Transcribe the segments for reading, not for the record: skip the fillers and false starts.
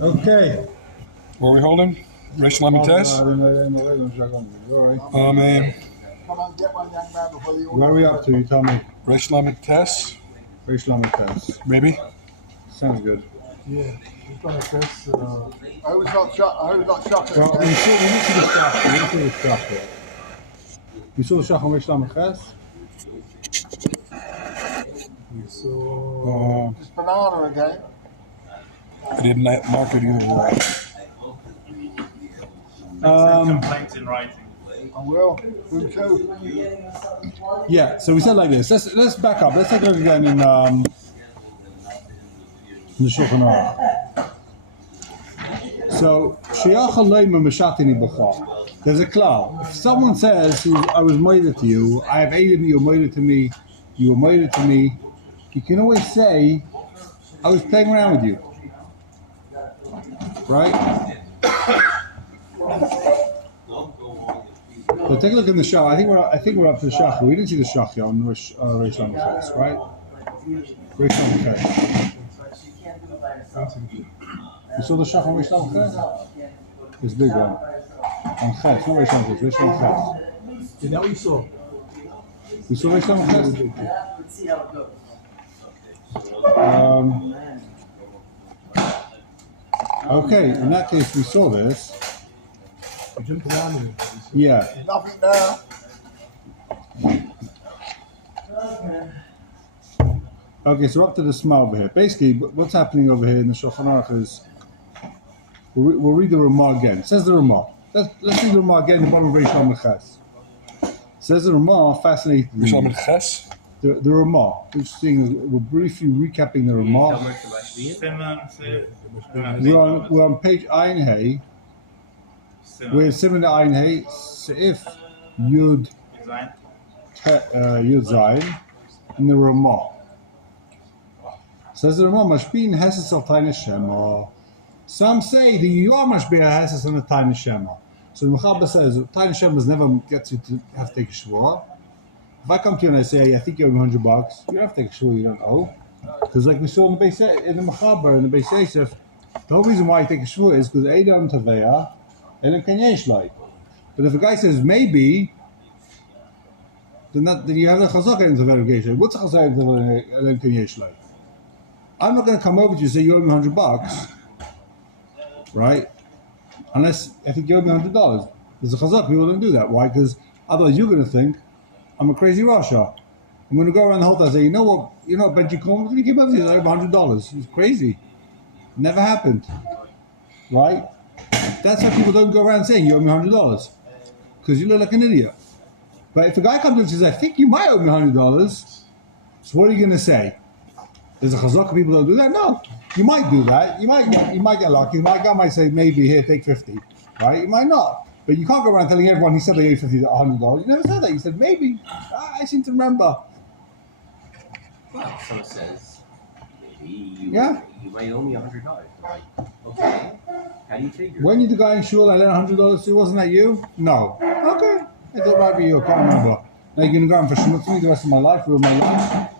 Okay. What are we holding? Resh Lamites? Amen. Come on, get one young man before you. Where are we up to? You tell me. Resh Lamites? Resh Lamites. Maybe? Sounds good. Yeah, we're gonna test. I was not shot. I was not shot. Well, we didn't see the shach. We didn't see the shach yet. You saw the shach on Resh Lamites? We saw. It's banana again. I didn't mark it either way. Complaints in writing. I will. Who too? Yeah, so we said like this. Let's back up. Let's take a look again in the Shulchan Aruch. So, Shiach Aleima Meshatini B'cha. There's a klal. If someone says, I was moided to you, I have aided you, you were moided to me, you were moided to me, you can always say, I was playing around with you. Right? So take a look in the shach. I think we're up to the shach. We didn't see the shach yet on Reish Lamites, right? Reish Lamites. You saw the shach on Reish Lamites? This big one. On Ches, not Reish Lamites, Reish Lamites. Yeah, that we saw. You saw Reish Lamites? Let's see how it goes. Okay, in that case we saw this. We jumped around in it. Yeah. Nothing there. Okay, so we're up to the Sma over here. Basically, what's happening over here in the Shulchan Aruch is we'll read the Ramah again. It says the Ramah. Let's read the Ramah again. The bottom of Reish Lamites. Says the Ramah. Fascinating. Resh Lamites? The Ramah. We're briefly recapping the Ramah. We're on page Ayin Hey. We're Simon Ayin Hey. Seif Yud Yud Zayin and the Ramah. Says the Ramah, Mashpin Hesses al Taina Shema. Some say that you are Mashpin Hesses on the Taina Shema. So the Mechaber says Taina Shema never gets you to have to take a shvua. If I come to you and I say, I think you owe me $100, you don't have to take a shvua you don't owe. Because like we saw in the Mechaber, in the Beis Yosef, the whole reason why you take a shvua is because Eidam Taveya, Elam Kanyesh Lai. But if a guy says maybe, then you have the chazaka in the verification. What's the chazaka in the Elam Kanyesh Lai? I'm not going to come over to you and say you owe me $100, right? Unless I think you owe me $100. There's a chazaka, people don't do that. Why? Because otherwise you're going to think I'm a crazy Rasha. I'm going to go around the whole time and say, you know what, Benji Coleman, he came over to you, I owe $100. He's crazy. Never happened, right? That's why people don't go around saying you owe me $100, because you look like an idiot. But if a guy comes and says, I think you might owe me $100, so what are you going to say? There's a chazaka, people don't do that? No. You might do that. You might get lucky. My guy might say, maybe here, take 50, right? You might not. But you can't go around telling everyone he said they gave $100. You never said that. You said, maybe. I seem to remember. Well, so it says, maybe you might owe me $100. Like, okay, how do you figure? When you the guy in shul I lent $100 to, wasn't that you? No. Okay. I thought it might be you. I can't remember. Now you're going to go around for shmutz me the rest of my life, ruin my life?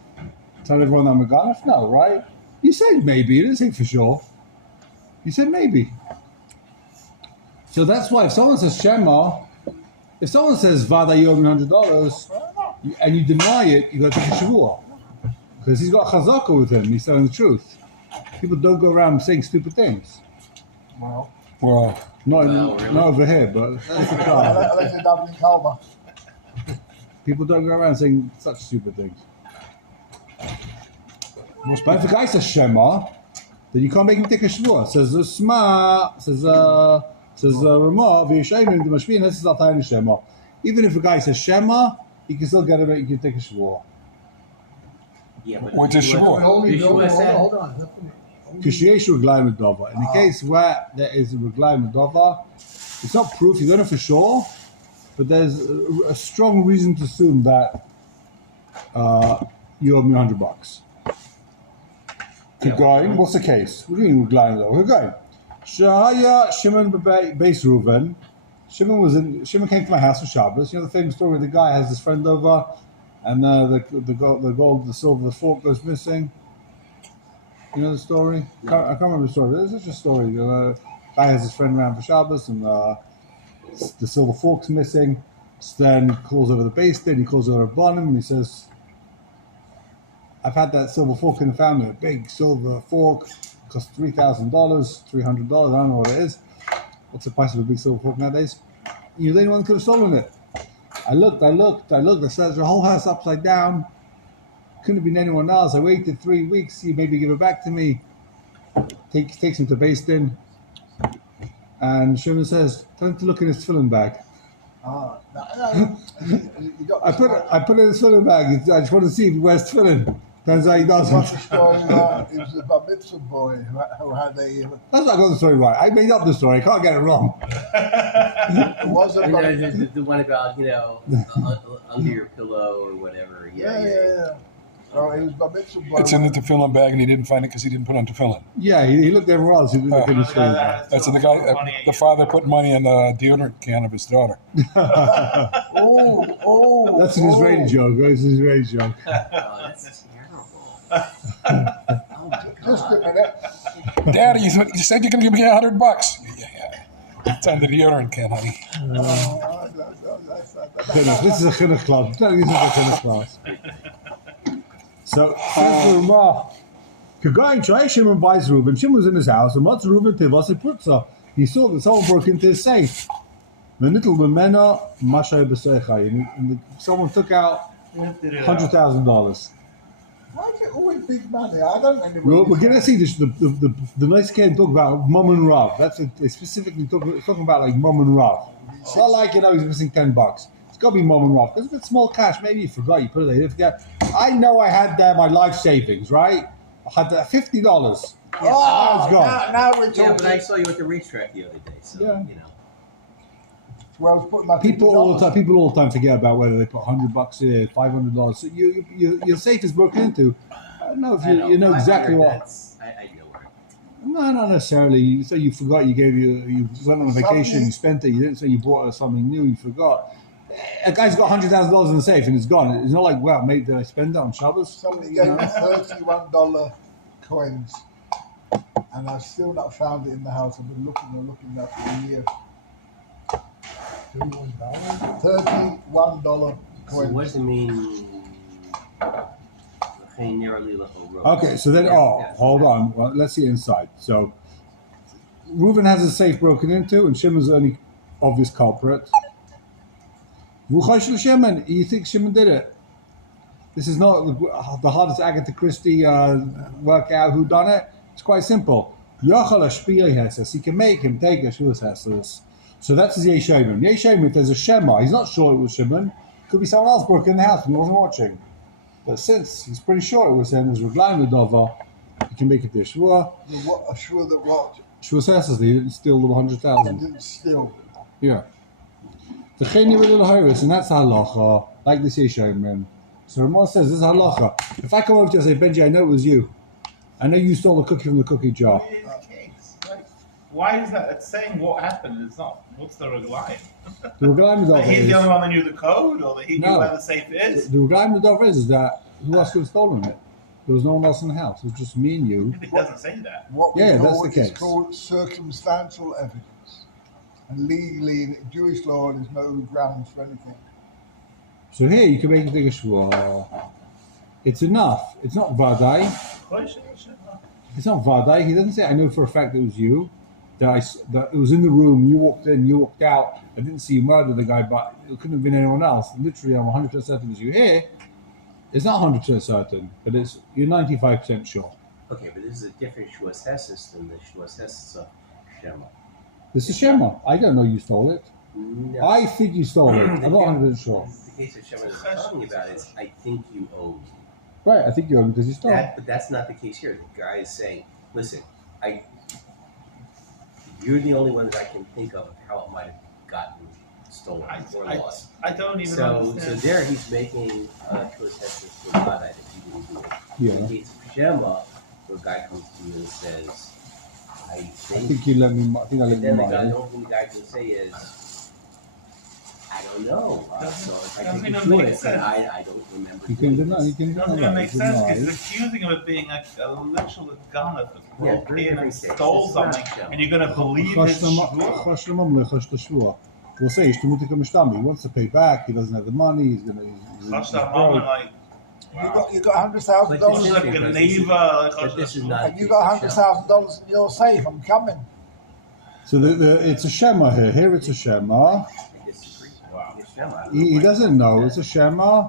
Tell everyone I'm a ganef? No, right? You said maybe. You didn't say for sure. You said maybe. So that's why if someone says Shema, if someone says Vada you owe me $100 and you deny it, you got to take a shavua. Because he's got chazaka with him, he's telling the truth. People don't go around saying stupid things. Well, not over here, but that's the problem. People don't go around saying such stupid things. But if a guy says Shema, then you can't make him take a shavua. Says the Sma, says Ramah, v'yishayim the mashpin hesses al tayin Shema. Even if a guy says Shema, he can still get it. You can take a shavua. Yeah, but what's a shavua? Hold on. Kishiyesh Reglai Medova. In the case where there is a Reglai Medova, it's not proof, you don't know for sure, but there's a strong reason to assume that you owe me $100. Keep going. What's the case? What do you mean Reglai Medova? We're going. Shahaya Shimon Beis Reuven. Shimon came to my house for Shabbos. You know the famous story where the guy has his friend over and the gold, the silver, the fork goes missing. You know the story? I can't remember the story, but it's just a story. Guy has his friend around for Shabbos, and the silver fork's missing. So then he calls over the base bin, he calls over Rabbanim, and he says, I've had that silver fork in the family, a big silver fork, cost $3,000, $300, I don't know what it is. What's the price of a big silver fork nowadays? You're the only one who could have stolen it. I looked, I searched the whole house upside down. Couldn't have been anyone else. I waited 3 weeks, he maybe give it back to me. Takes him to Beis Din. And Shimon says, tell him to look in his tefillin bag. No. You got I put it in his tefillin bag. I just want to see if he wears tefillin. Turns out he What's doesn't. the story about? It was a bar mitzvah boy who had a. That's not got the story right. I made up the story. I can't get it wrong. It was a You bar know, the one about, under your pillow or whatever. Yeah. So it was bar mitzvah boy. It's in the tefillin bag, and he didn't find it because he didn't put on tefillin. Yeah, he looked everywhere else. He didn't look in his tefillin bag. That's the guy. The father put money in the deodorant can of his daughter. That's an Israeli joke. That's an Israeli joke. Oh, that's terrible. Oh my Just a God. minute. Daddy, you said you're going to give me $100. Yeah. It's on the deodorant can, honey. This is a chinuch class. No, this is a chinuch class. So, says the Ramah, Kagain Shai Shimon buys Reuben. Shimon was in his house, and what's Reuben Tivas Putza? He saw that someone broke into his safe. And someone took out $100,000. Why is it always big money? I don't know. We're going to see this. The nice kid talk about Mom and Rav. That's it. They specifically talking about like Mom and Rav. It's not like he's missing $10. It's got to be Mom and Rav. Because if it's small cash, maybe you forgot. You put it there. You forget. I know I had my life savings, right? I had $50. Now it's gone. Now we're talking. Yeah, but I saw you at the racetrack the other day, so, Yeah. Well, I was putting my People all $50. the time forget about whether they put $100 in, $500. So your safe is broken into. I don't know if you know exactly what. I deal with it. No, not necessarily. You say you forgot. You went on a vacation. You spent it. You didn't say you bought something new. You forgot. A guy's got $100,000 in the safe and it's gone. It's not like, wow, mate, did I spend it on Shabbos? Somebody gave me $31 coins, and I've still not found it in the house. I've been looking at it for a year. $31? $31 So coins. what does it mean? Okay, so then, hold on. Well, let's see inside. So, Reuben has his safe broken into, and Shimon's the only obvious culprit. Shimon, you think Shimon did it? This is not the hardest Agatha Christie work out who done it. It's quite simple. He can make him take a Shuas Hesses. So that's his Yeshayim. Yeshayim, if there's a Shema, he's not sure it was Shimon. Could be someone else broke in the house and he wasn't watching. But since he's pretty sure it was him, there's Reglaim Ladova, he can make it the Shua. I'm sure that what? Shuas Hesses, he didn't steal the 100,000. Didn't steal. Yeah. The Cheni with the Hairis, and that's halacha, like this Yeshayim. So Ramon says, this is halacha. If I come over to you and say, Benji, I know it was you. I know you stole the cookie from the cookie jar. Why is that? It's saying what happened. It's not. What's the reglaim? The Reglaim That Ladova he's is... the only one that knew the code, or that he No. knew where the safe is. The Reglaim Ladova is that who else could have stolen it? There was no one else in the house. It was just me and you. It doesn't say that. What we Yeah, call that's the it is case. called circumstantial evidence. And legally, in Jewish law, there's no grounds for anything. So here you can make a bigger shua. It's enough. It's not Vadai. It's not Vadai. He doesn't say, I know for a fact it was you. That it was in the room, you walked in, you walked out. I didn't see you murder the guy, but it couldn't have been anyone else. Literally, I'm 100% certain it was you. Here, it's not 100% certain, but you're 95% sure. Okay, but this is a different Shuas Hesses than the Shuas Hesses of Shema. This is Shema. I don't know you stole it. No. I think you stole it. I'm not 100% sure. The case of Shema that I'm talking about is, I think you owe me. Right, I think you owe him because you stole it. But that's not the case here. The guy is saying, listen, you're the only one that I can think of how it might have gotten stolen or lost. I don't even So understand. there he's making Shuas Hesses for God that he didn't do it. Yeah. In the case of Shema, the guy comes to you and says, I I think think you let me. I think I let and you then the mind. only thing the guy can say is, I I don't know. So if I Doesn't take a even make choice, sense. I don't remember. You can doing deny. this. You can It doesn't even deny. make sense because Deny. he's accusing him of being a literal gun that Yeah, broke very in and different case. stole This is not something, shell. and you're going to believe his shvur? We'll say he wants to pay back. He doesn't have the money. He's Chash broke. Mama, like, You got $100,000 this is But like a this is- neighbor. But this is not. and you got $100,000 in your safe. I'm coming. So it's a shema here. Here it's a shema. I disagree. It's Shema. I don't know He why. doesn't know it's a shema,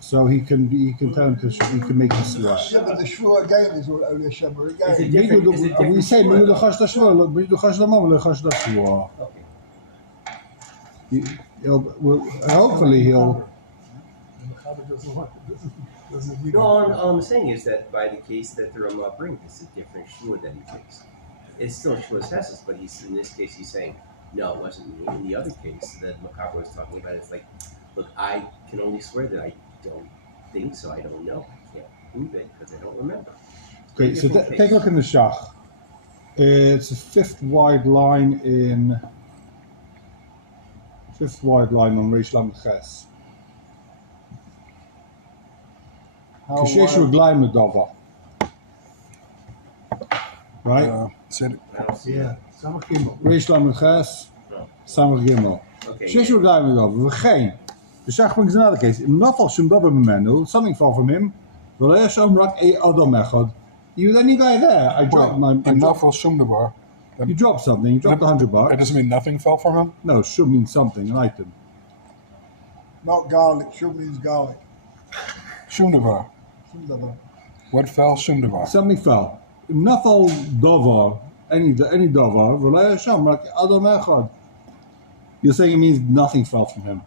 so he can tell him to he can make the swear. Yeah, but the shvur again is only a shema Is it again. different? Is it different? We say Shmuel, midu though? chash tashvur, midu chash lamam lechash tashvur. Okay. Hopefully he'll. Doesn't agree. No, all I'm saying is that by the case that the Ramah brings, it's a different shua that he takes. It's still shua's hesses, but in this case he's saying, no, it wasn't me. In the other case that Makabra was talking about, it's like, look, I can only swear that I don't think so. I don't know. I can't prove it because I don't remember. Okay, so Different take a look in the shach. It's a fifth wide line on Reish Lamed Ches. Kashesh Raglaim Medova. Right? Said I don't see Yeah. it. Samach Gimel. Reish Lamed Ches, Samach Gimel. Okay. Kashesh Raglaim Medova. V'chein. The shach brings another case. Im nafal shum dova b'menu, something fell from him. V'lo yesham rak adam echad. You was any guy there? I dropped my. enough of Shumdabar. You dropped something. You dropped $100. That doesn't mean nothing fell from him. No, should mean something, an item. Not garlic. Shvur means garlic. Shumdabar. Shvur. What fell? Shumdabar. Something fell. Nafal davar, any davar. V'lo yesham rak adam echad. You're saying it means nothing fell from him.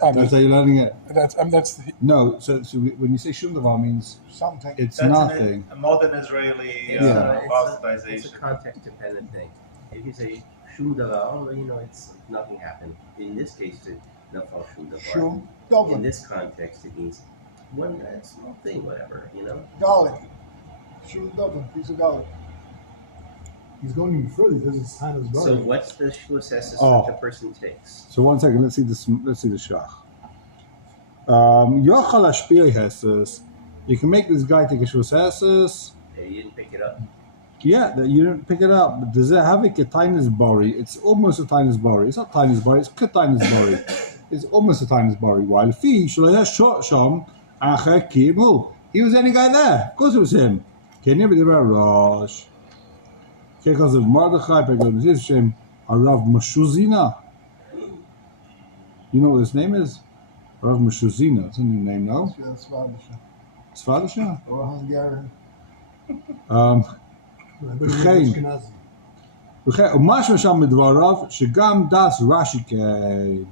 That's how you're learning it. That's the, No, so when you say shum davar means Something. it's That's nothing. a modern Israeli Yeah. It's a bastardization. context-dependent thing. If you say shum davar, it's nothing happened. In this case, it's nafal shum davar. Shum In dova. this context, it means one small thing, whatever, Garlic. Shvur dova. Piece of garlic. He's going even further. He says it's Hannah's brother. So what's the shuasesses Oh. that the person takes? So 1 second, let's see this. Let's see the shach. Yochal ashpiyah hesses. You can make this guy take a shus hesses. You didn't pick it up. Yeah, that you didn't pick it up. But does it have a tiniest bari? It's almost a tiniest bari. It's not tiniest bari. It's tiniest bari. It's almost a tiniest bari. While fi shloya shot sham acher kimu. He was any guy there. Of course it was him. Can you be the Rosh? Because of Mordechai, Shem, Arav Mashuzina. You know what his name is? Arav Mashuzina. It's a new name now. That's Svadisha. Svadisha? Or Hungarian. Geen. Umash Masham Medvarav, Shagam Das Rashi Kei.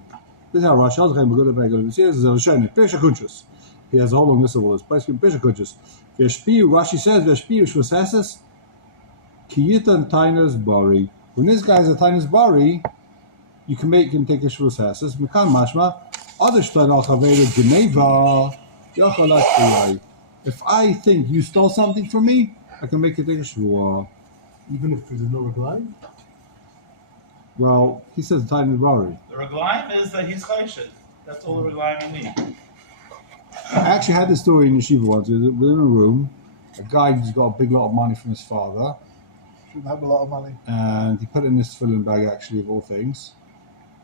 This is how Rashi has geen begonnen bij Golim. This is a Rashani, Pesha Kunchus. He has a whole long list of all this. Pesha Kunchus. Rashi says, Veshpiu Shvaseses, Kiyitan Tainas Bari. When this guy has a Tainas Bari, you can make him take a Shvaseses. Mekan Mashma, other Shtan Al Chaveda Geneva, Yachalat Kiyai. If I think you stole something from me, I can make you take a Shvua. Even if there's no reply. Well, he says Tainas Bari. The reglaim is that he's chayshed. That's all the reglaim means. I actually had this story in yeshiva once. We were in a room. A guy who's got a big lot of money from his father, Shouldn't have a lot of money. and he put it in his filling bag, actually, of all things.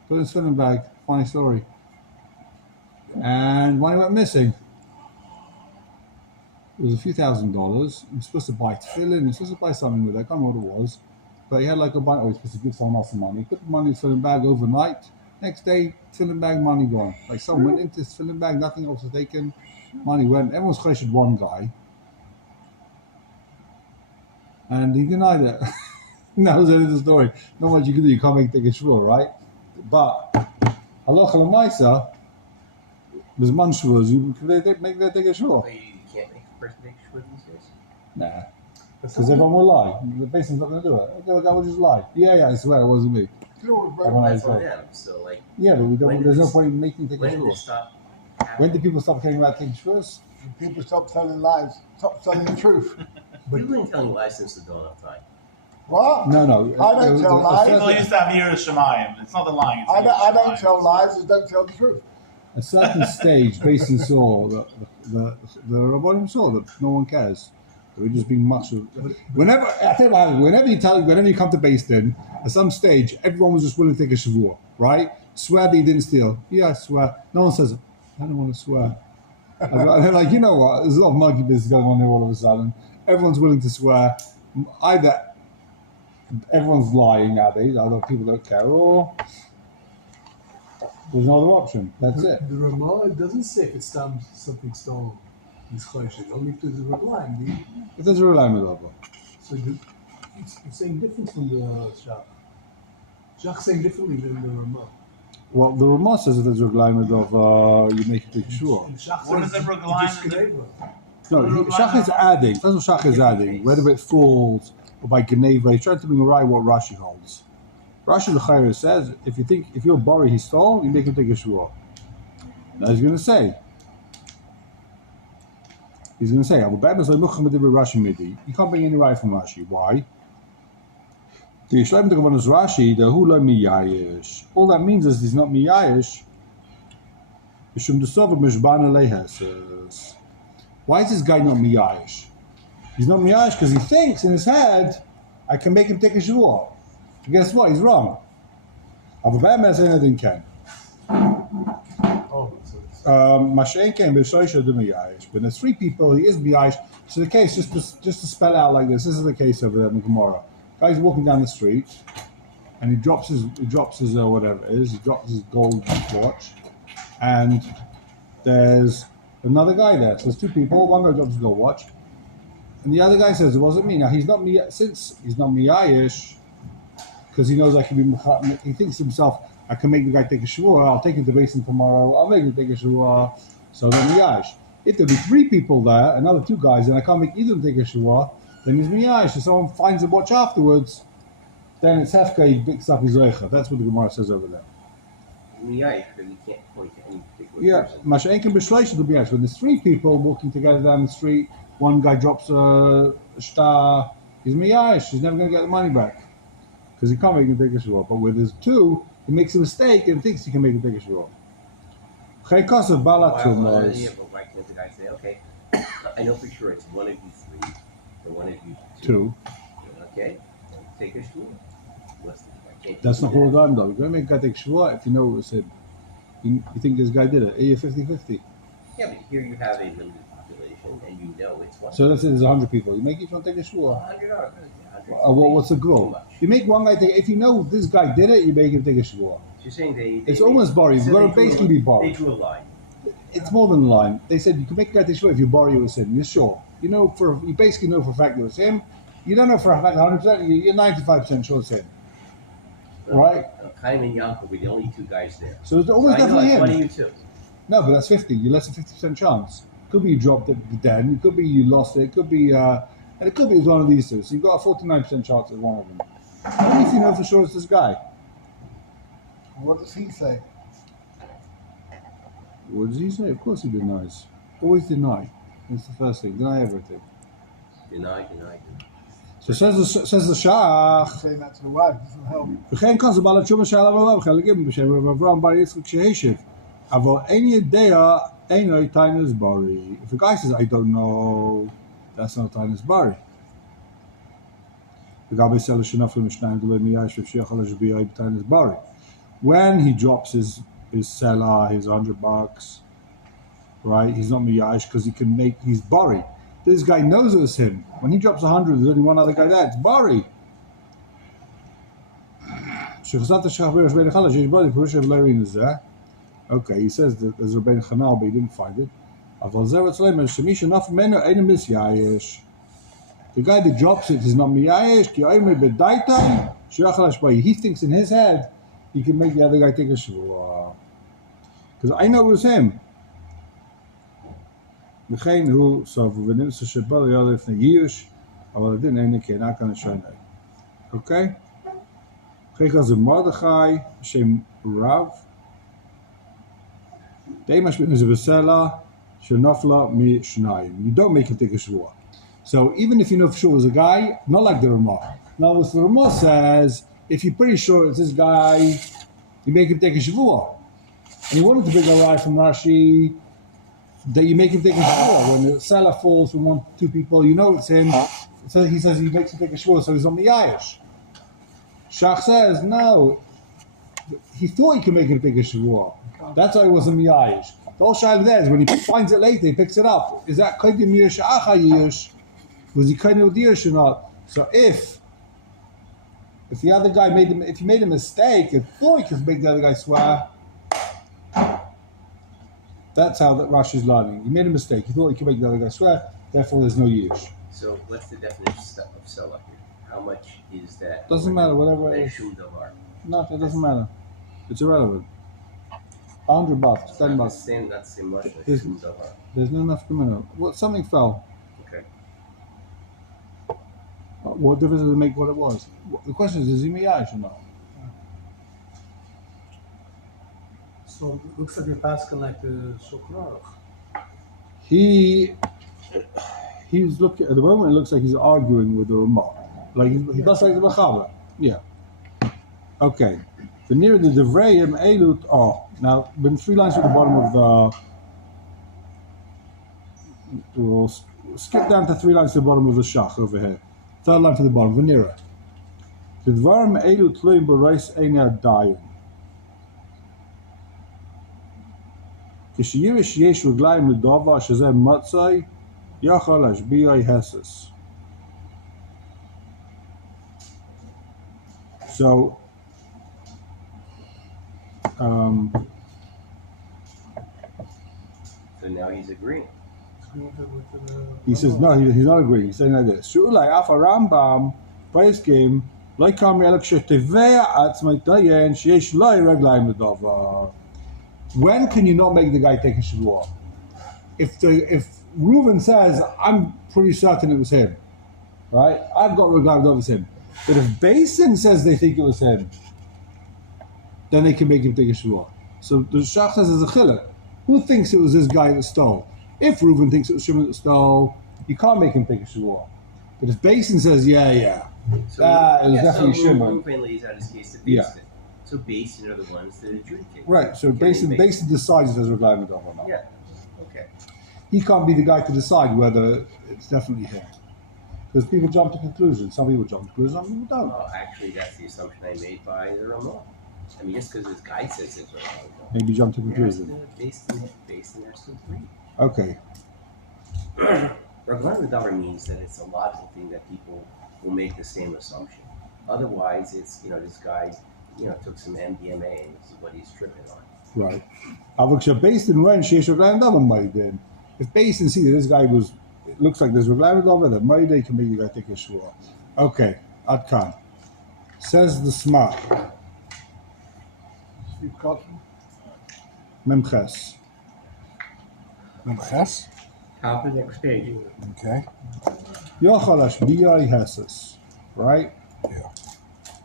Put it in his filling bag. Funny story. And money went missing. It was a few $1,000s. He was supposed to buy tefillin. He was supposed to buy something with it. I can't remember what it was. But he had like a bunch. Oh, he was supposed to give someone else the money. He put the money in his filling bag overnight. Next day, filling bag, money gone. Like someone went into his filling bag, nothing else was taken. Money went. Everyone's questioned one guy. And he denied it. That was the end of the story. Not much you can do. You can't make take a shvur, right? But halacha l'maisa, there's man shvurs. You can make that take a shvur. But you can't make a person take a shvur these days. Nah, because everyone will lie. The person's not going to do it. Okay, the guy will just lie. Yeah, I swear it wasn't me. You know what, Everyone That's lies. on them. So like, Yeah, but we When don't. did There's no this- point in making take a when did shvur. this stop? When happening? did people stop caring about taking shvurs? when people stop telling lies, stop telling the truth. You've been telling lies since the dawn of time. What? No. I don't tell lies. People used to have Yiras Shemayim. It's not the lying. It's I Yiras don't Shemayim. tell lies. I don't tell the truth. A certain stage, Basin saw the Rabbanim saw that no one cares. We're just being much. Whenever I tell you what happens, whenever you come to Basin, at some stage, everyone was just willing to take a shavua, right? Swear that you didn't steal. Yeah, I swear. No one says, I don't want to swear. And they're like, you know what? There's a lot of monkey business going on here all of a sudden. Everyone's willing to swear. Either everyone's lying nowadays, either people don't care, or there's no other option. That's it. The Ramah doesn't say if it's something stolen. It's choshev. Only if there's a ragline. If there's a reliable level. So it's saying different from the Shach. Shach saying differently than the Ramah. Well, the Ramah says if there's a alignment of you make a big sure. What is the ragline? No, Shach is adding. That's what Shach is adding. Whether it falls or by Geneva, he's trying to bring right what Rashi holds. Rashi the Chayyar says if you're Bari he stole, you make him take a shua. Now he's going to say, Abu Bakr is like Rashi midi. You can't bring any right from Rashi. Why? The Yishlaim the Gavanas Rashi the Hula miyayish. All that means is he's not miyayish. Yishum desova mishban alehesses. Why is this guy not miyayish? He's not miyayish because he thinks in his head, I can make him take a shua. Guess what? He's wrong. Abu Bakr says anything can. Mashain came b'shoisha de miyayish. But there's three people. He is miyayish. So the case, just to spell out like this. This is the case over there in the Gemara. Guy's walking down the street, and he drops his whatever it is. He drops his gold watch, and there's another guy there. So there's two people. One guy drops his gold watch, and the other guy says, "It wasn't me." Now he's not since he's not miyayish, because he knows I can be. He thinks to himself, "I can make the guy take a shua. I'll take him to Basin tomorrow. I'll make him take a shua." So then miyayish. If there be three people there, another two guys, and I can't make either of them take a shua, then he's miyayish. If someone finds a watch afterwards, then it's hefka. He picks up his reicha. That's what the Gemara says over there. Miyayish, because you can't point to any particular person. Masha'en can b'shleisha to miyayish. When there's three people walking together down the street, one guy drops a star, he's miyayish. He's never going to get the money back because he can't make him take a shua. But where there's two, he makes a mistake and thinks he can make him take a shua. Why can't the guy say, okay, I know for sure it's one of you three, or one of you two. Okay, take a shua. That's not all done though. You're going to make a guy take shua if you know it was him. You think this guy did it. You're 50-50. Yeah, but here you have a limited population, and you know it's one. So let's say there's 100 people. You make each one take a shua. 100 are Well, what's the goal? You make one guy take. If you know this guy did it, you make him take a shua. You're saying it's almost bari. You've got to basically be bari. They drew a line. It's more than a line. They said you can make a guy take shua if you bari it was him. You're sure. You basically know for a fact it was him. You don't know for a fact 100%. You're 95% sure it's him. Right? Chaim and Yankov were the only two guys there. So it's almost definitely him. One of you two. No, but that's 50. You're less than 50% chance. Could be you dropped it dead. It could be you lost it. It could be, and it could be it's one of these two. So you've got a 49% chance of one of them. Only if you know for sure it's this guy. What does he say? What does he say? Of course he denies. Always deny. That's the first thing. Deny everything. Deny. So says the Shach. Saying that to the wife doesn't help. וכן כאן זה בעל התשובה שעליו עליו, חלקים בשם אברהם בר יצחק שהשיב. אבל אין ידע, אין לו tainus bari. If a guy says, I don't know, that's not tainus bari. לגבי סלע שנפל משניים גדולי מייאש ושיכול להשביע tainus bari. When he drops his seller, his $100, right? He's not miyash because he's bari. This guy knows it was him. When he drops 100, there's only one other guy there. It's bari. Okay, he says that there's Rabbeinu Chanal, but he didn't find it. The guy that drops it is not miyash. He thinks in his head he can make the other guy take a shvua. Because I know it was him. וכן הוא סוף ונמצא שבא ליד לפני ייש, אבל הדין אין כהנה כאן שונה. אוקיי? אחרי כך זה מרדכי, בשם רב. די משפיעים זה בסלע שנפלה משניים. You don't make him take a shvua. So even if you know for sure it was a guy, not like the Ramah. Now, what the Ramah says, if you're pretty sure it's this guy, you make him take a shavua. And he wanted to bring a lie from Rashi that you make him take a shavua. When the seller falls from one, two people, you know it's him. So he says he makes him take a shavua, so he's on the Yayish. Shach says, no, he thought he could make him take a shavua. That's why he was on the Yayish. The whole shayla there is when he finds it later, he picks it up. Is that kind of Yish Acha Yish? Was he kind of Yish or not? So if the other guy if he made a mistake and thought he could make the other guy swear, that's how that Rashi's learning. He made a mistake. He thought he could make the other guy swear. Therefore, there's no Yish. So what's the definition of seller here? How much is that? Doesn't matter. Whatever it is. No, it doesn't matter. It's irrelevant. $100, $10. Not the same much. There's no enough criminal. What something fell. Okay. What difference does it make what it was? The question is he miyash or not? So it looks like you're passing like the Shokrar. He's looking at the moment. It looks like he's arguing with the Ramah. Like he does like the Machaber. Yeah. Okay. The near the Devrayim Elut. Oh, now been 3 lines at the bottom of the. We'll skip down to 3 lines to the bottom of the Shach over here. 3rd line to the bottom. Vanira. The Dvarim Elut Tluim B'Reis Einer Dayin. כשיש יש רגליים לדובה שזה מצאי, יכול להשביע הסס. So, so now he's agreeing. He says, no, he's not agreeing. He's saying like this. שאולי אף הרמב"ם פייסקים לא יקם אלא כשתבע עצמו דיין שיש לו רגליים לדובה. When can you not make the guy take a shavua? If Reuven says, I'm pretty certain it was him, right? I've got regard that it was him. But if Basin says they think it was him, then they can make him take a shavua. So the Shach says there's a chilek. Who thinks it was this guy that stole? If Reuven thinks it was Shimon that stole, you can't make him take a shavua. But if Basin says, yeah, it was definitely Shimon. Reuven lays out his case to Basin. Yeah. So Basin are the ones that adjudicate. Right, so Basin decides if there's a reglaim or not. Yeah, okay. He can't be the guy to decide whether it's definitely him. Because people jump to conclusions. Some people jump to conclusions, some people don't. Well, actually, that's the assumption I made by the Ramah. I mean, just because his guide says it's Ramah. Maybe jump to conclusions. Basin has to agree. Okay. Reglaim L'davar means that it's a logical thing that people will make the same assumption. Otherwise, it's, this guy, took some MDMA and this is what he's tripping on. Right. If Basin see that this guy it looks like there's reglaim L'davar, then maybe can make the guy take a shvua. Okay. Adkan. Says the smart. Memches. Memches? Top of the next page. Okay. Yochal Ashbiyai Hesses. Right? Yeah.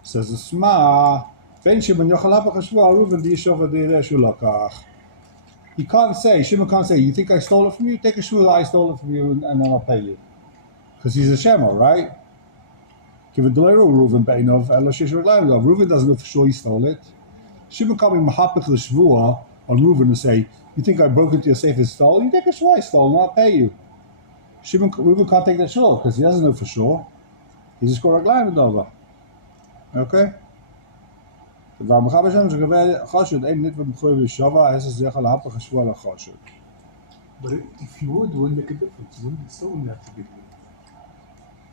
Says the Sma, Ben Shimon Yochal Hapachashva, Reuven Dishov Adeshu Lakach. He can't say, Shimon can't say, you think I stole it from you? Take a shvua that I stole it from you and then I'll pay you. Because he's a Shemo, right? Give it Delero Reuven Beinov, Elashish Reglaimov. Reuven doesn't know for sure he stole it. Shimon can't be Mahapach the Shvua on Reuven and say, you think I broke into your safe and stole? You take a shvua I stole and I'll pay you. Reuven can't take that shvua because he doesn't know for sure. He's just got Reglaimov over. Okay? But if you would, wouldn't make a difference. Wouldn't it still have to be?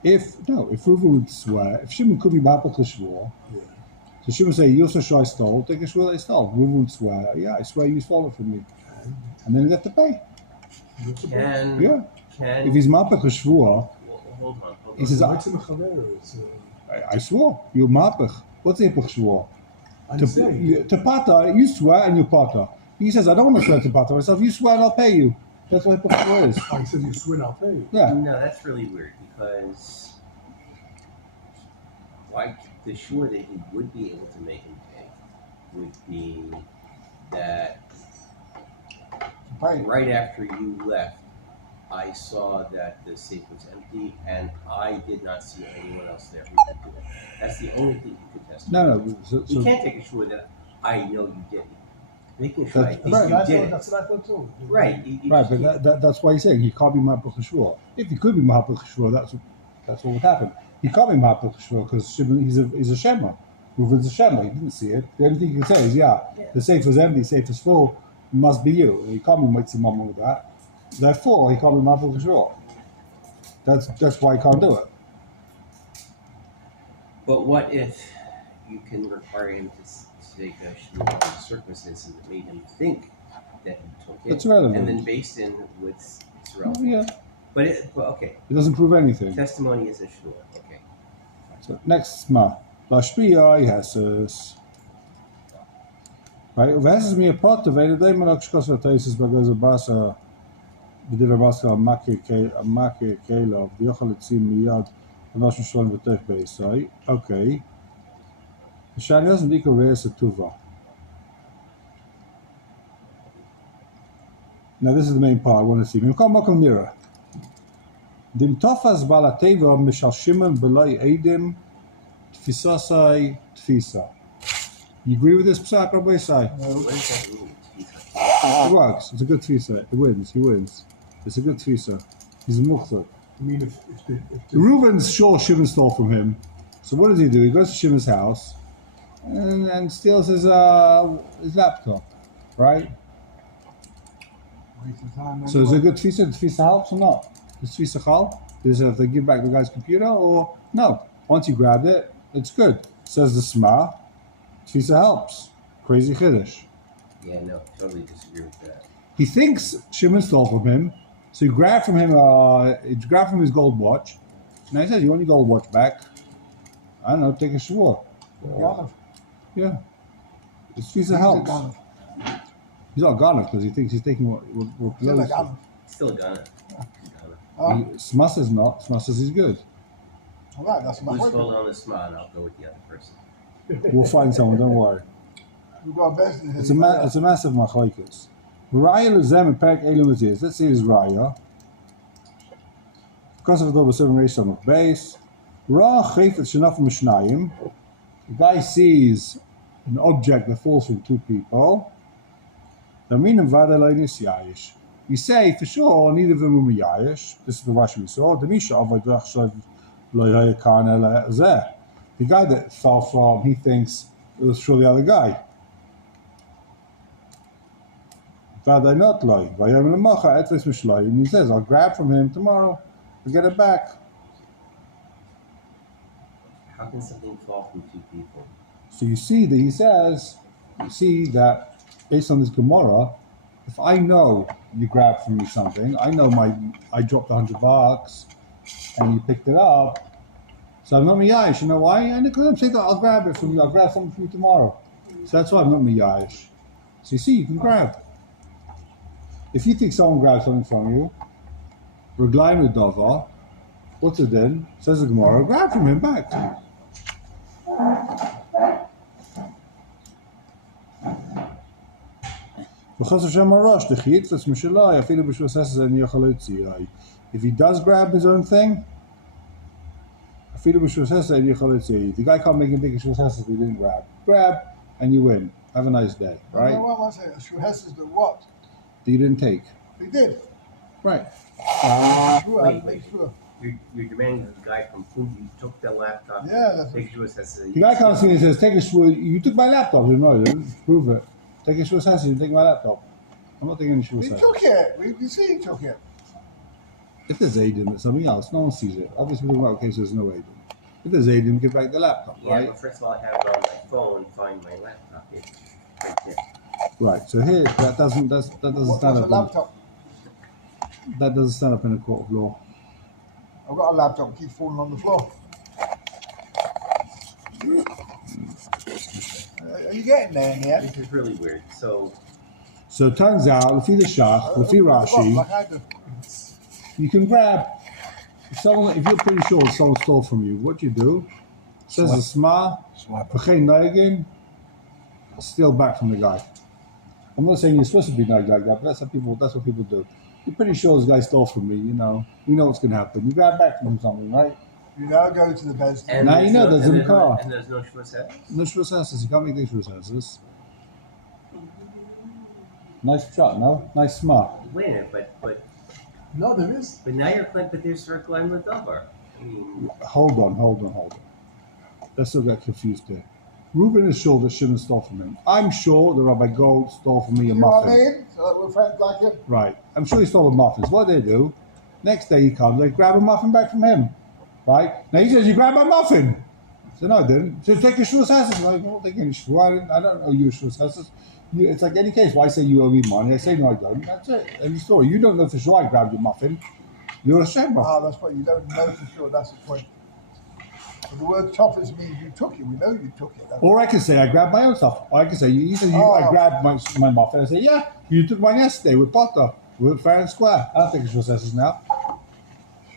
If Reuven would swear, if Shimon could be Mahapach the shvua, so Shimon say, you also sure I stole, take a shvua that I stole. Reuven would swear, yeah, I swear you stole it from me. And then he'd have to pay. If he's Mahapach the shvua, Hold on. he says, I swore, you're Mahapach. What's the Hipach shvua? To Pata, you swear and you Pata. He says, I don't want to swear to Pata myself, you swear and I'll pay you. That's what Hipach shvua is. I said you swear and I'll pay you. Yeah. No, that's really weird because the shvua that he would be able to make him pay would be that right after you left, I saw that the safe was empty, and I did not see anyone else there who could do it. That's the only thing you could testify. No. So, You can't take a sure that I know you didn't. Making sure I think Right, you did it. That's what I thought too. Right. right, but that's why he's saying he can't be Mahapil Cheshua. If he could be Mahapil Cheshua, that's what would happen. He can't be Mahapil Cheshua because he's a Shema. Reuven's a Shema. He didn't see it. The only thing he can say is, the safe was empty, the safe is full, it must be you. He can't be Moitzi Mama with that. Therefore, he can't be Mahapil Cheshua. That's why he can't do it. But what if you can require him to take a shul under the circumstances that made him think that he took it? It's relevant. And then based in what's it's relevant. Yeah. But okay. It doesn't prove anything. Testimony is a shul. Okay. So next Sma. Lashpia Hesses. Right, Hesses me a pot of a day man akshkos v'teises because of basa b'diver basa a makir kela of the yochel etzim miyad v'noshim shlom v'tech beisai. Okay. The shani doesn't equal reis a tuva. Now this is the main part I want to see. Mimkom makom nira. Dim tofas balateva mishal shimon belay edim tfisasai tfisa. You agree with this psak, Rabbi Isai? What does that mean? It works. It's a good tfisa. It wins. He wins. It's a good tfisa. He's a mukhtar. I mean, if the Reuven's sure Shimon stole from him. So what does he do? He goes to Shimon's house and steals his laptop, right? Waste of time. So is it a good tfisa? The tfisa helps or not? Is tfisa chal? Does it have to give back the guy's computer or no? Once you grabbed it, it's good. Says the Sma. Tfisa helps. Crazy chiddush. Yeah, no, totally disagree with that. He thinks Shimon stole from him, so he grabbed from him his gold watch. Now he says, "You want your gold watch back?" I don't know. Take a shvur. Yeah. This tfisa helps. He's not gone because he thinks he's taking what belongs to him. Still a gunner. Sma says not. Sma says he's good. All right, that's my Who's point. holding on the smile, and I'll go with the other person. We'll find someone. Don't worry. We've got best in It's a massive machlokes. Raya lezem and perik elim is. Let's see his raya. Because of the double 7 race on the base. Ra chayfet shenaf mishnayim. The guy sees an object that falls from two people. Daminim vadalainis yayish. We say for sure neither of them were yayish. This is the Rashi we saw. Demisha avadach shav lo yayakana lezeh. The guy that fell from, he thinks it was for the other guy. And he says, I'll grab from him tomorrow to get it back. How can something fall from two people? So you see that he says, based on this Gemara, if I know you grabbed from me something, I know I dropped $100 and you picked it up, so I'm not miyayish. You know why? Because I'm saying that I'll grab it from you. I'll grab something from you tomorrow. So that's why I'm not miyayish. So you see, you can grab. If you think someone grabs something from you, reglaim with dava, what's it then? Says the Gemara, grab from him back. If he does grab his own thing, the guy can't make him think if he didn't grab. Grab and you win. Have a nice day, right? No, what was it? Shuhesses the what? That you didn't take. He did. Right. Sure, Wait. sure. You're demanding that the guy from whom you took the laptop. Yeah, that's take to us as The guy comes to me and says, take a shvur, you took my laptop. No, you didn't. Prove it. Take a shvur says you take my laptop. I'm not taking any shvur He says. took it. We see he took it. If there's Aiden, it's something else. No one sees it. Obviously, we're talking about cases there's no Aiden. If there's Aiden, give back the laptop, Yeah, right? but first of all, I have it on my phone. Find my laptop. It's right there. Right. So here, that doesn't What's stand a up. laptop? That doesn't stand up in a court of law. I've got a laptop. Keeps falling on the floor. Are you getting there in the end? This is really weird. So So it turns out, Lefi the Shach, Lefi Rashi, Like I do. you can grab. If you're pretty sure someone stole from you, what you do? Says the Sma, V'chein Naigin, steal back from the guy. I'm not saying you're supposed to be like that, but that's what people do. You're pretty sure this guy stole from me, you know. We know what's going to happen. You grab back from him something, right? You now go to the bed. And Now you know there's in the car. And there's no Shavuos Hesses? No Shavuos Hesses. You can't make these Shavuos Hesses. Nice shot, no? Nice smart. Wait a minute, but No, there is. now you're claiming, but there's circle and the davar. I mean, Hold on. Let's not get confused here. Reuben is sure that Shimon stole from him. I'm sure that Rabbi Gold stole from me a You know what I muffin. mean? So that we're friends like him. Right. I'm sure he stole a muffin. So what they do? Next day he comes, they grab a muffin back from him. Right? Now he says, you grabbed my muffin. I said, no, I didn't. He says, take your Shavuos Hesses. I'm like, well, take any Shavuos. I don't owe you a Shavuos Hesses. It's like any case, why say you owe me money? I say, no, I don't. That's it. End of story. You don't know for sure I grabbed your muffin. You're a shemba. Ah, that's what you don't know for sure. That's the point. But the word chofers means you took it. We know you took it. That's Or I can say I grabbed my own stuff. Or I can say, you said I grabbed my muffin. I say, yeah, you took mine yesterday with Potter. We're fair and square. I don't think it's Shavuos Hesses now.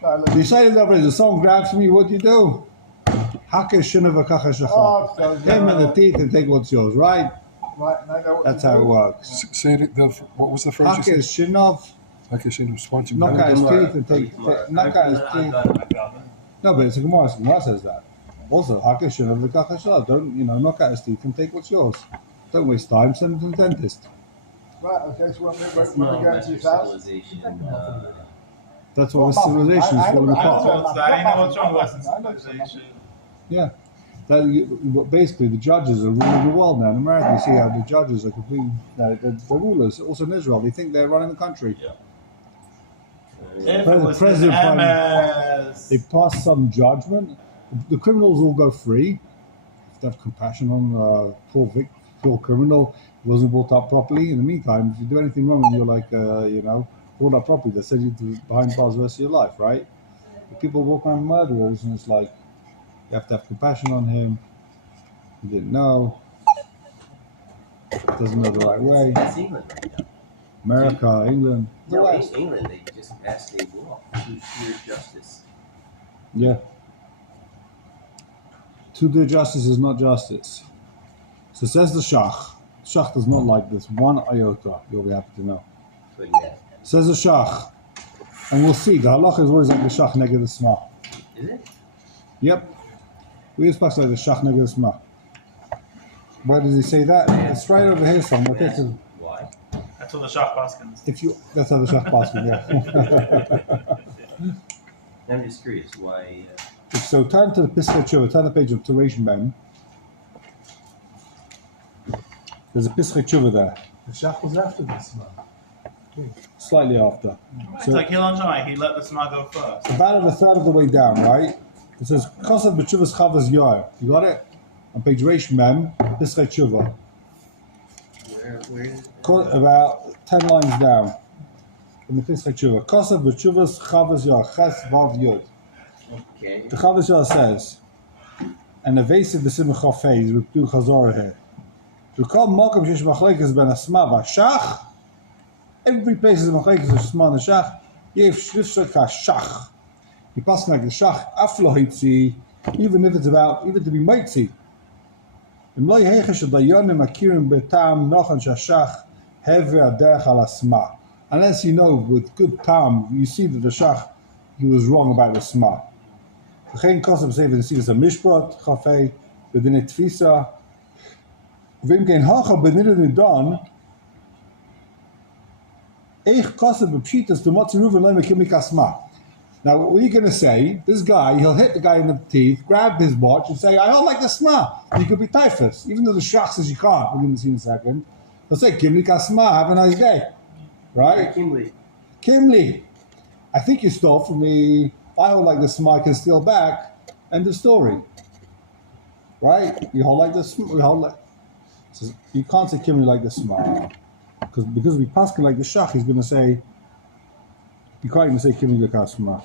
Shiloh. You say it over if someone grabs me, what do you do? Hake shinava kacha Oh, shachar. so, Him in the teeth and take what's yours, right? Right, and I know what That's to how do. it works. Say what was the phrase Hake you is said? shinov, Like I said, I'm sponsoring. knock out his Gemara. teeth and take Gemara. knock out his I teeth. got it. No, but it's a Gemara. Gemara says that. Also, hake shinava kacha shachar. Don't knock out his teeth and take what's yours. Don't waste time. Send him to the dentist. Right, okay, so that's when we not go to Western his house, civilization. That's Well, what civilization is I falling know- I apart. know what's wrong with Western I know some civilization. Yeah. Basically, the judges are ruling the world now. In America, you see how the judges are completely, the rulers. Also in Israel, they think they're running the country. If it was President an Biden- MS, They pass some judgment. The criminals all go free. You have to have compassion on poor criminal who wasn't brought up properly. In the meantime, if you do anything wrong and you're like, brought up properly, they send you to behind bars the rest of your life, right? But people walk around murderers, and it's like, you have to have compassion on him. He didn't know. Doesn't know the right way. That's England right now. America, England, the No, West. England, they just passed a law to sheer justice. Yeah. To do justice is not justice. So says the Shach. Shach does not like this one iota. You'll be happy to know. But yeah, Says the Shach. And we'll see. The halacha is always like the Shach neged the Sma. is it? Yep. We expect like the Shach neged the Sma. Why does he say that? It's right over here somewhere. Okay, so Why? that's what the Shach Baskins. if you, that's how the Shach passes, yeah. I'm just curious why. So turn to the Pischei Tshuva, turn the page of Teresh Mem. There's a Pischei Tshuva there, The Shach was after this, man. slightly after. It's So like Hilon Shai, he let the Sma go first. about a third of the way down, right? It says Kosav B'Tshuvas Chavas Yoer. You got it? On page Reish Mem, Pischei Tshuva. Where is About 10 lines down. In the Pischei Tshuva. Kosav B'Tshuvas Chavas Yoer. Ches Vav Yud. okay? The Chavas Yoer says, and evasive b'simcha chafei is with two chazorah here. To call Malcolm Shesh Machlekes ben Asma v'Shach, every place is a Machlekes of Asma and Shach, Yev Shrifshot Shach. He passes like the Shach, Aflo Hitzi, even if it's about, even to be Maitzi. Im lo yeheche shadayonim akirim betam nochan shashach hever aderech al Asma. Unless you know with good time, you see that the Shach, he was wrong about the Asma. Geen kosten beseven in Silas Mishpat, Chafei, within Tfisa. Vim geen hacha benidden nidan. Eich kosten bepshitas to matzi ruven lema kimik asma. Now, what are you going to say? This guy, he'll hit the guy in the teeth, grab his watch, and say, I don't like the sma. You could be typhus, even though the shach says you can't. We're going to see in a second. He'll say, Kimli kasma, have a nice day. Right? Kimley. Kimli, I think you stole from me. I hold like the sma, I can steal back. End of story. Right? You hold like this, you hold like. Says, you can't say Kimli like the sma. Because we pass him like the shach, he's going to say, you can't even say Kimli like asma.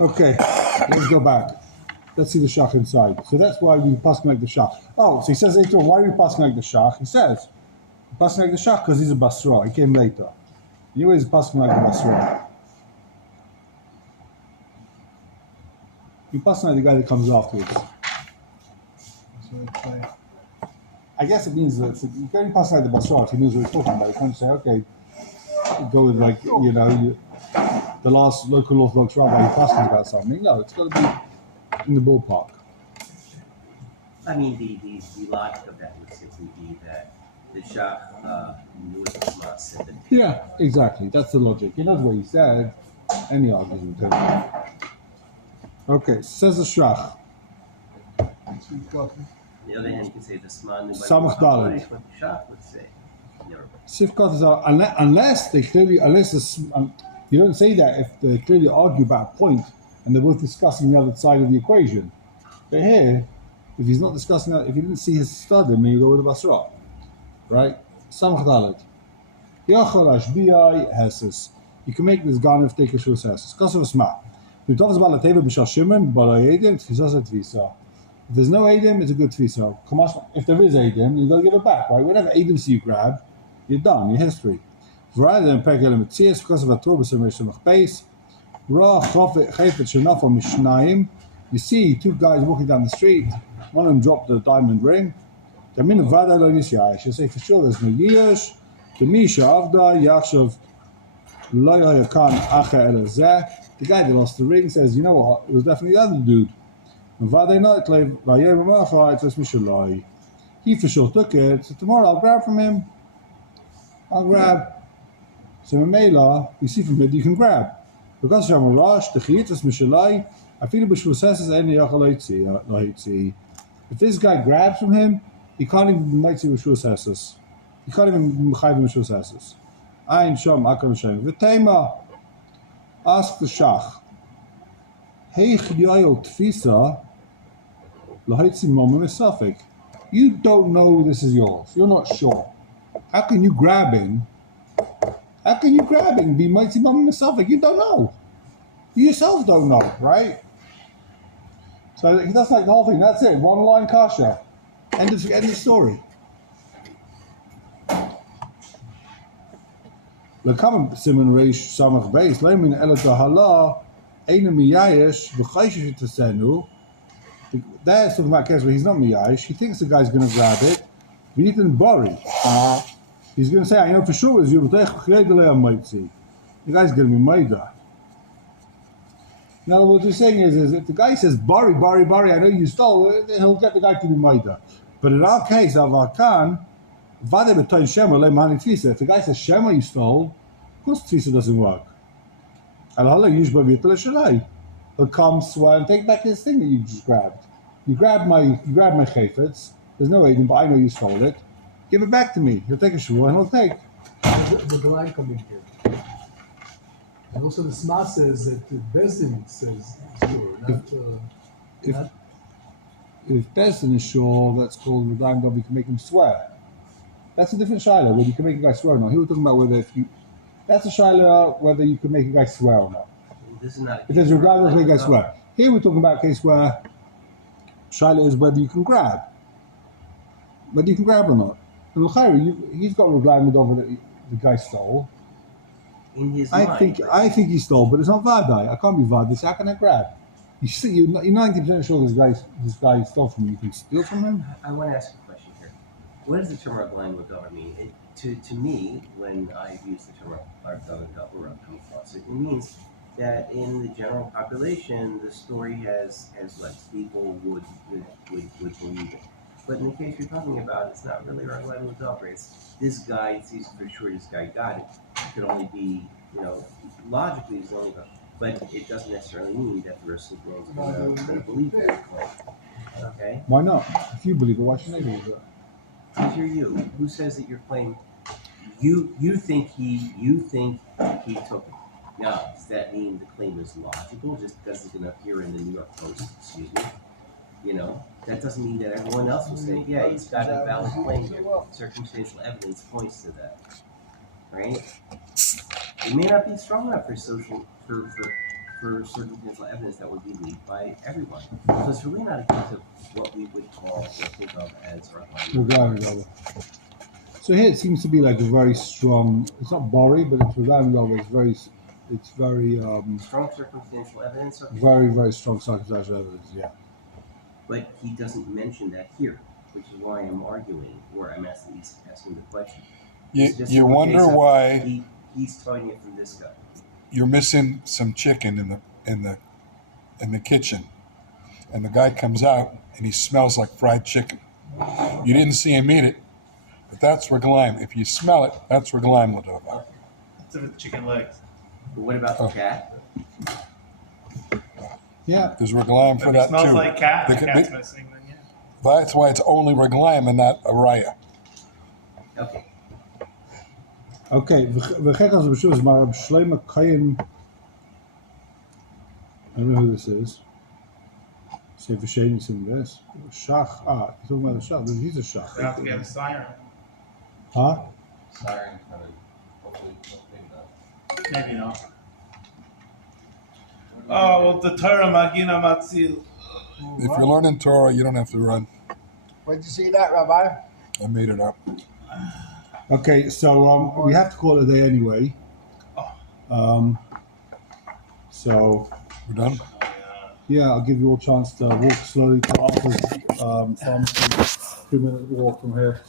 Okay, let's go back. Let's see the shach inside. So that's why we pass him like the shach. Oh, so he says later on, why are we passing like the shach? He says, we're passing like the shach because he's a basra. He came later. He always passing like the basra. You pass like the guy that comes afterwards. So it's like, I guess it means that if you're going past like the Basra, he knows what he's talking about. You can't say, okay, go with like, the last local Orthodox rabbi who passed about something. No, it's got to be in the ballpark. I mean, the logic of that would simply be that the Shach knew what the Shema said. Yeah, exactly. That's the logic. He knows what he said, and he argues with him. Okay, says the Shach. we've got On the other hand, you can say the Shema knew Samach Dalet. what the Shach would say. Never mind. Sifkot is unless they clearly, you don't say that if they clearly argue about a point and they're both discussing the other side of the equation. But here, if he's not discussing that, if you didn't see his study, then you go with the Basra, right? Samach Dalet. Yachol Ashbiyai Heses. You can make this Ganef take a Shus Heses. Kasav Sma. If there's no Adim, it's a good Tvisa. If there is Adim, you've got to give it back, right? Whatever Adim you grab, you're done, your history. Rather than Pekel Metzias, because of a Turbus and Rishon Base, Ra Chafet Shanaf on Mishnayim. You see two guys walking down the street, one of them dropped the diamond ring. The min Vada Lo Nisyash. You say for sure there's no Yish. The Misha Avda, Yachshav Lo Yakan Acha Elazeh. The guy that lost the ring says, you know what, it was definitely the other dude. He for sure took it, so tomorrow I'll grab from him. So in Mela, you see from it you can grab. Because Shama Rosh, the Chiyitas Mishalai, I feel if this guy grabs from him, he can't even make it with Shus. He can't even chayv him with Shus. Ein Sham Akam Shem. V'tema, ask the Shach. Hey Chiyayel Tfisa, Lahitzi Momim Esafik. You don't know this is yours. You're not sure. How can you grab him? How can you grab him? Be mighty Momim Esafik. You don't know. You yourself don't know, right? So that's like the whole thing. That's it. One line kasha. End of story. Lekam Simon Reish Samach Beis Leimin Elat Hala Eina Miyayish V'Chayshish Tasenu. There's talking about case where he's not Miyayish. He thinks the guy's going to grab it. V'Yitin Bari. He's going to say, I know for sure it's you. The guy's going to be Maida. Now, what you're saying is if the guy says, Bari, I know you stole, he'll get the guy to be Maida. But in our case, Avakan, if the guy says, Shema, you stole, of course Tfisa doesn't work. He'll come, swear, and take back his thing that you just grabbed. You grabbed my chayfetz, there's no Aiden, but I know you stole it. Give it back to me. He'll take a shua and he'll take. The line coming here. And also the Sma says that the Bezdin says sure, If Bezdin is sure, that's called Redime Dov, you can make him swear. That's a different shaila, whether you can make a guy swear or not. He was talking about whether that's a shaila, whether you can make a guy swear or not. This is not. If there's a Redime, make a guy swear. Here we're talking about a case where shaila is whether you can grab. Whether you can grab or not. And he's got Redime Dov that the guy stole. In his mind. I think he stole, but it's not Vadai. I can't be Vadai, so how can I grab? You're 90% sure this guy stole from you. You can steal from him? I want to ask a question here. What does the term Rabban Ladar mean? To me, when I use the term Rabban come across it, it means that in the general population, the story has legs. People would believe it. But in the case you're talking about, it's not really Rabban Ladar. It's this guy, it seems for sure this guy got it. It could only be, logically it's only about, but it doesn't necessarily mean that the rest of the world's going to believe that claim. Okay? Why not? If you believe it, why shouldn't they believe it? Who's you? Who says that your claim? You think he took it. Now, does that mean the claim is logical just because it's going to appear in the New York Post? Excuse me. That doesn't mean that everyone else will say, yeah, he's got a valid claim here. Circumstantial evidence points to that. Right? It may not be strong enough for circumstantial evidence that would be believed by everyone. So it's really not a case of what we would call or think of as Rabban. So here it seems to be like a very strong, it's not Bari, but it's Rabban, it's very strong circumstantial evidence. Very, very strong circumstantial evidence, yeah. But he doesn't mention that here, which is why I'm arguing, or I'm asking the question. You wonder why He's towing it from this guy. you're missing some chicken in the kitchen, and the guy comes out and he smells like fried chicken. You didn't see him eat it, but that's reglaim. If you smell it, that's reglaim, Ladova. It's with chicken legs. But what about the cat? Yeah. There's reglaim for If it that smells too. like cat, They the can- cat's they- missing, then yeah. That's why it's only reglaim and not araya. Okay. Okay, we gaan als bezoekers, maar op Shlomo Kayin. I don't know who this is. Say Vishanis in this. Shach. Ah, you're talking about the Shach. He's a Shach. They have to get a siren. Huh? Siren coming. Hopefully, maybe not. Maybe not. Oh, well, the Torah Magina Matzil. If you're learning Torah, you don't have to run. Where'd you see that, Rabbi? I made it up. Okay, so we have to call it a day anyway. So We're done? yeah, I'll give you all a chance to walk slowly to Alpha's pharmacy. 2-minute walk from here.